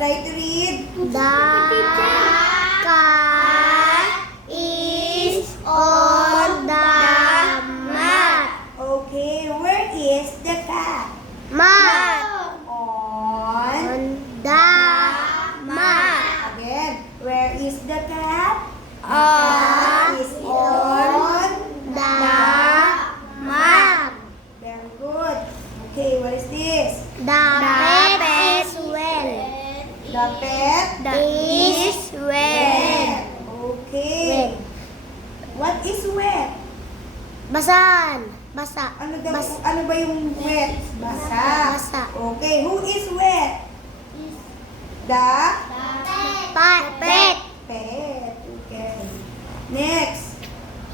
Try to read. The cat is on the mat. Okay, where is the cat? Mat. On. On the mat. Again, where is the cat? On. Is on. The mat. Very good. Okay, what is this? The pet is well. The pet Is well. wet. Okay. What is wet? Basan. Basa. Ano ba yung wet? Basa. Basa. Okay, who is wet? The Pet. pet. Okay. Next.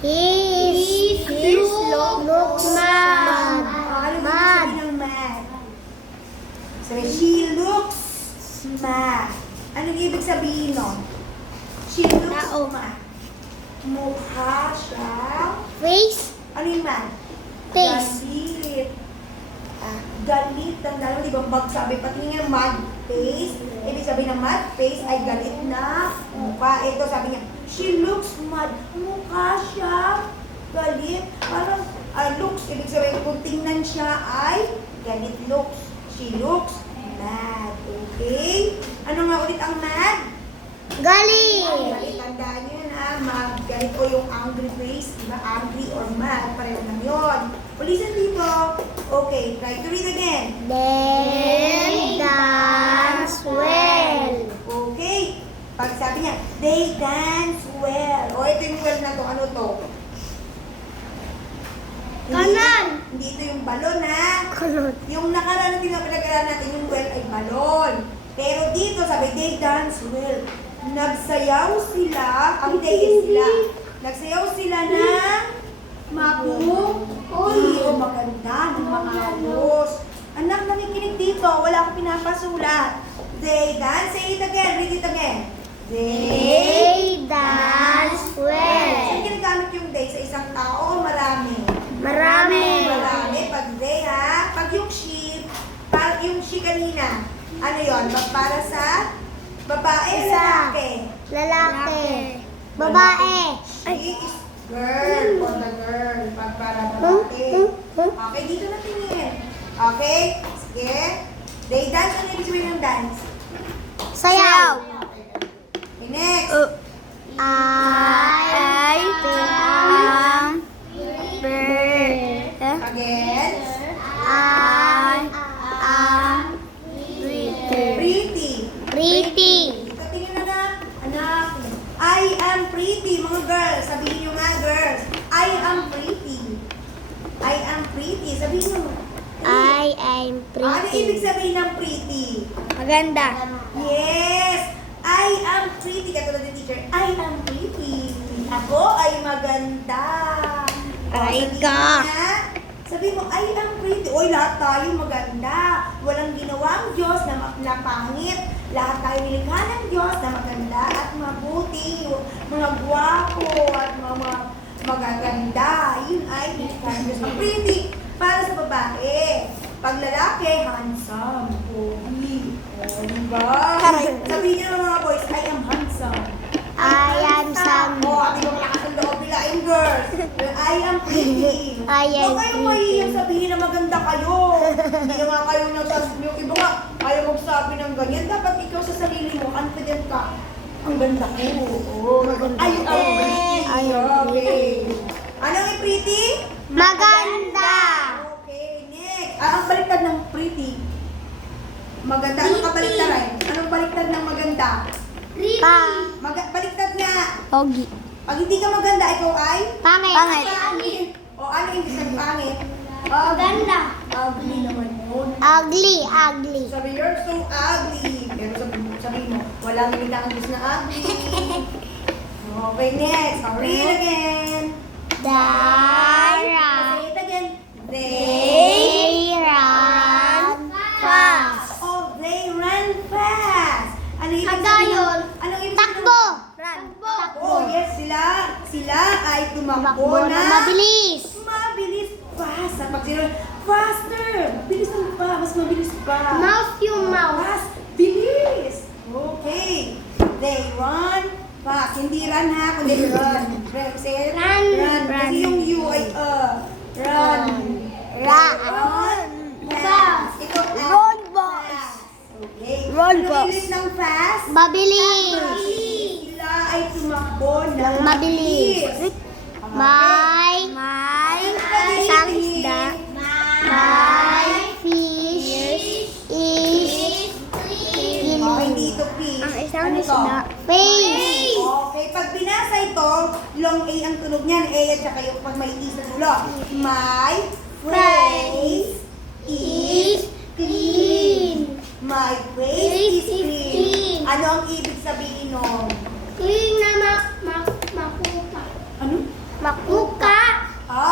He looks mad. Ano ba Mad. sabihin ng mad? So, she looks mad. Anong ibig sabihin nun? She looks Tao. mad. Mukha siya. Face. Ano yung mad? Face. Galit. Galit. Tandaan mo, di ba bag sabi, pati nga mad face. Ibig sabihin ng mad face ay galit na mukha. Ito sabi niya, she looks mad. Mukha siya. Galit. Parang looks. Ibig sabihin, kung tingnan siya ay galit looks. She looks mad. Okay? Ano nga ulit ang mad? Galing. Galit. Tandaan nyo yun ha. Mad. Galit o yung angry face. Diba? Angry or mad. Pareho lang yun. Listen dito. Okay. Try to read again. They dance well. Okay. Pag sabi niya, they dance well. O, ito yung well na to. Ano to? Kanan. Hindi ito yung balon, ha? Kulot. Yung nakaraan na pinag-aralan natin, yung well ay balon. Pero dito, sabi, they dance well. Nagsayaw sila, ang day is sila. Nagsayaw sila ng mabuti o maganda, ng maayos. Anak, nakikinig dito, wala akong pinapasulat. They dance, say it again, read it again. They dance well. Saan ginagamit yung day? Sa isang tao o marami? Marami. Marami. Pag they ha, pag yung she, pag yung she kanina, ano yon? Para sa babae o Isa. lalaki? Lalaki. Babae. She is girl for the girl. Pag para babae. Okay, dito na tingin. Okay? Sige. They dance. Ano ibig sabihin ng dance? Sayaw. Okay, next. I am bird. Again. I am Pretty. pretty. Dito tingin na. Anak. I am pretty, mga girls. Sabihin nyo nga, girls. I am pretty. I am pretty. Sabihin nyo. I am Ano ibig pretty. sabihin ng pretty? Maganda. Yes! I am pretty. Katulad ng teacher, I am pretty. Ako ay maganda. Aray Sabihin ka. mo na. Sabihin mo, I am pretty. Oy, lahat tayo maganda. Walang ginawang Diyos na pangit. Lahat tayo nilikha ng Diyos na maganda at mabuti. Mga gwapo at mga magaganda. Yun ay nilikha ng Diyos. Pretty para sa babae. Pag lalaki, handsome. Pogi. O, diba? Sabihin niyo ng mga boys, I am handsome. I am some. O, di ba malakas ang loob nila in girls? I am pretty. I am Huwag kayong pretty. mahihiyang sabihin na maganda kayo. Hindi naman kayo nagsasabi. Yung iba nga, ayaw magsabi ng ganyan. Dapat ikaw sa sarili mo, confident ka. Ang ganda ko. Oo, Maganda. I am pretty. I am Okay. Anong i-pretty? Maganda. Okay, next. Ang baliktad ng pretty. Maganda. Anong kabaliktaran? Anong baliktad ng maganda? Baliktad nga. Pogi. Pag hindi ka maganda, ikaw ay? Pangit. Pangit. O ano yung isang pangit? Maganda. Ugly naman yun. Ugly. Ugly. Sabi, you're so ugly. Pero sabi mo, walang nilita ang Diyos na ugly. Okay, next. Read it again. Dara. Say it again. They run fast. Oh, they run fast. Ano ibig Ano sabihin? yun? Anong ibig Takbo. Oh, yes, sila ay tumakbo Takbo na na mabilis. mabilis. Fast. Pag sila, faster. Bilis ang pa. Mas mabilis pa. Mouse yung mouse. Fast. Bilis. Okay. They run fast. Hindi run ha, kundi run. Say Run. Run. Kasi yung U ay run. Run. Fast. Ito Run fast. fast. Okay. Run Ano fast. English ng fast? Mabilis. Sila ay tumakbo ng Mabilis. Okay. May isang isda. May fish is Oh, hindi ito fish. ang isang Ano to? isda. Fish. Okay, pag binasa ito, long A ang tunog niyan. A at saka yung pag may E sa dulo. My face is clean. My face is clean. Ano ang ibig sabihin nun? Clean na makuka. Ano? Makuka.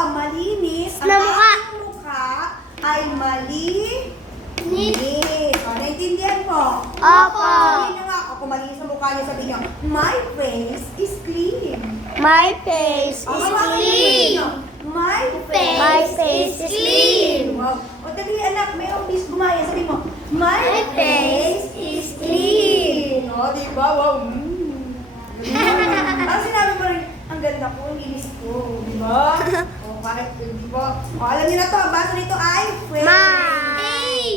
Malinis. Ang Na mukha. aking mukha ay malinis. Naintindihan mo? Opo. Sabihin niyo nga, kung malinis ang mukha niya, sabihin niyo, my face is clean. My face is Sabihin clean. niyo, my My face is clean. Wow. O dali anak, mayroong bis gumaya. Sabihin mo, my face is clean. O, di ba? Wow. Ang sinabi mo rin, ang ganda ko, ang linis ko. Di ba? O, bakit? Di ba? O, alam niyo na to, ang basa nito ay face. My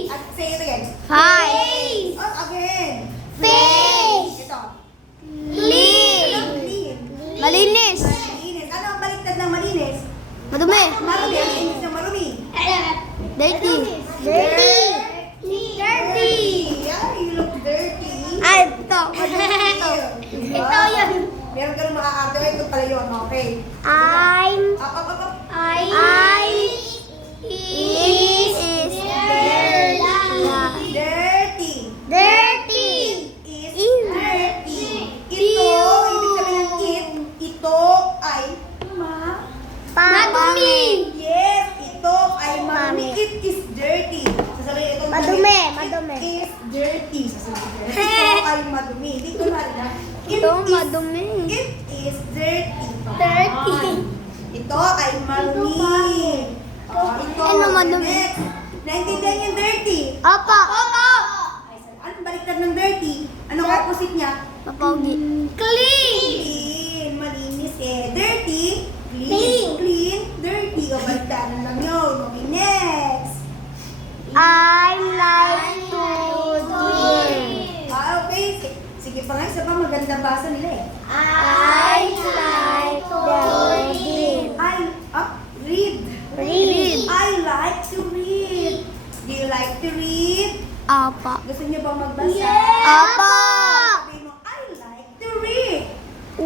At say it again. face. Oh, again. Face. Ito. Clean. Anong clean? Malinis. Malinis. Ano ang baliktad ng malinis? Madumi. Marumi. Ang English ng marumi. Dirty. Dirty. Dirty. Yeah, you look dirty. Ay, ito. Ito. Diba? Ito yun. Meron ka nung makakarte. Ito pala yun. Okay. I'm Up, up, up, up. I is dirty. Dirty. Dirty. Is dirty. Ito, ibig sabihin ng it, ito ay Madumi. Yes, ito ay marumi. It is dirty. Sasabihin itong Madumi, madumi. It is dirty. Sasabihin. Ito ay madumi. Hindi ko na. Ito madumi. It is dirty. Dirty. Ito ay marumi. Ito. Ano madumi? Next. Naintindihan yung dirty. Opo. Anong baliktad ng dirty? Anong opposite niya? Papogi. Clean. Clean. Malinis eh. Dirty. Clean. Clean. Dirty. O baliktaran lang yun. Okay, next. I like to read. Okay. Sige pa nga, isa pa maganda basa nila eh. I like to read. Read. Read. I like to read. Do you like to read? Opo. Gusto niyo bang magbasa? Opo. Sabihin mo, I like to read.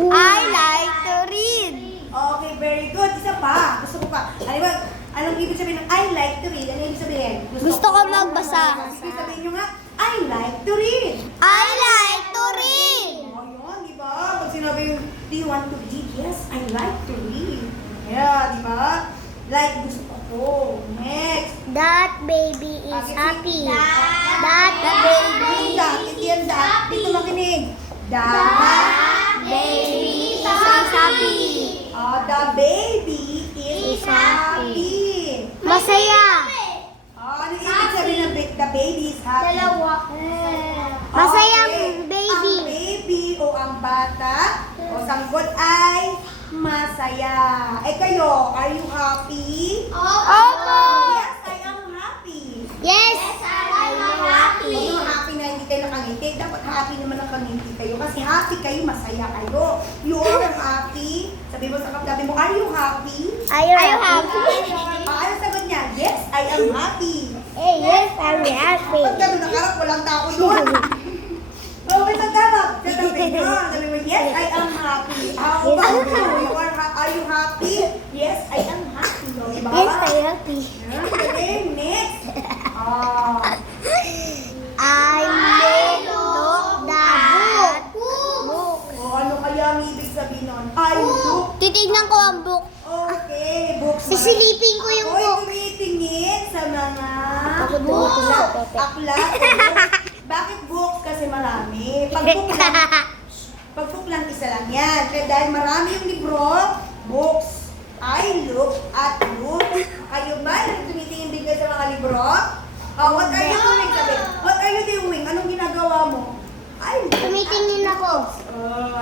I like to read. Okay, very good. Isa pa. Gusto ko pa. Ano ba? Anong ibig sabihin ng I like to read? Ano ibig sabihin? Gusto ko magbasa. Ibig sabihin nyo nga, I like to read. I like to read. Oh, yun, di ba? Pag sinabi yung, do you want to read? Yes, I like to read. Yeah, di ba? Like, gusto ko po. Next. That baby is happy. That Baby. baby Hindi yan that. Dito makinig. That baby is happy. The baby is Is happy. happy. Masaya. Ano ibig sabihin ng the baby is happy? Masayang Okay. baby. Ang baby o ang bata o sanggol ay masaya. Eh kayo, are you happy? Opo. Yes, I am happy. Yes, I am happy. Huwag naman happy na hindi kayo nakangiti. Dapat happy naman nakangiti kayo. Kasi happy kayo, masaya kayo. You are happy. Sabi mo sa kaptabi mo, are you happy? Are you happy? Ano sagot niya? Yes, I am happy. Yes, I'm happy. Pag gano'n nakarap, walang tao doon. Okay, sa tarap. Sa tabi nyo. Sabi mo, yes, I am happy. How about you? Are you happy? Yes, I am happy. No, diba? Yes, I'm happy. Okay, next. I look the book. O ano kaya ang ibig sabihin nun? I look. Titignan ko ang book. Okay, books. Sisilipin ko yung Ako'y book. tumitingin sa mga Ako tumitingin sa aklat. Pepe. Aklat. Bakit books? Kasi marami. Pag book lang, isa lang yan. Kaya dahil marami yung libro, books. I look at books. Kayo ba? Tumitingin din kayo sa mga libro? What are you doing? Sabi, what are you doing? Anong ginagawa mo? I look Tumitingin ako. Oh,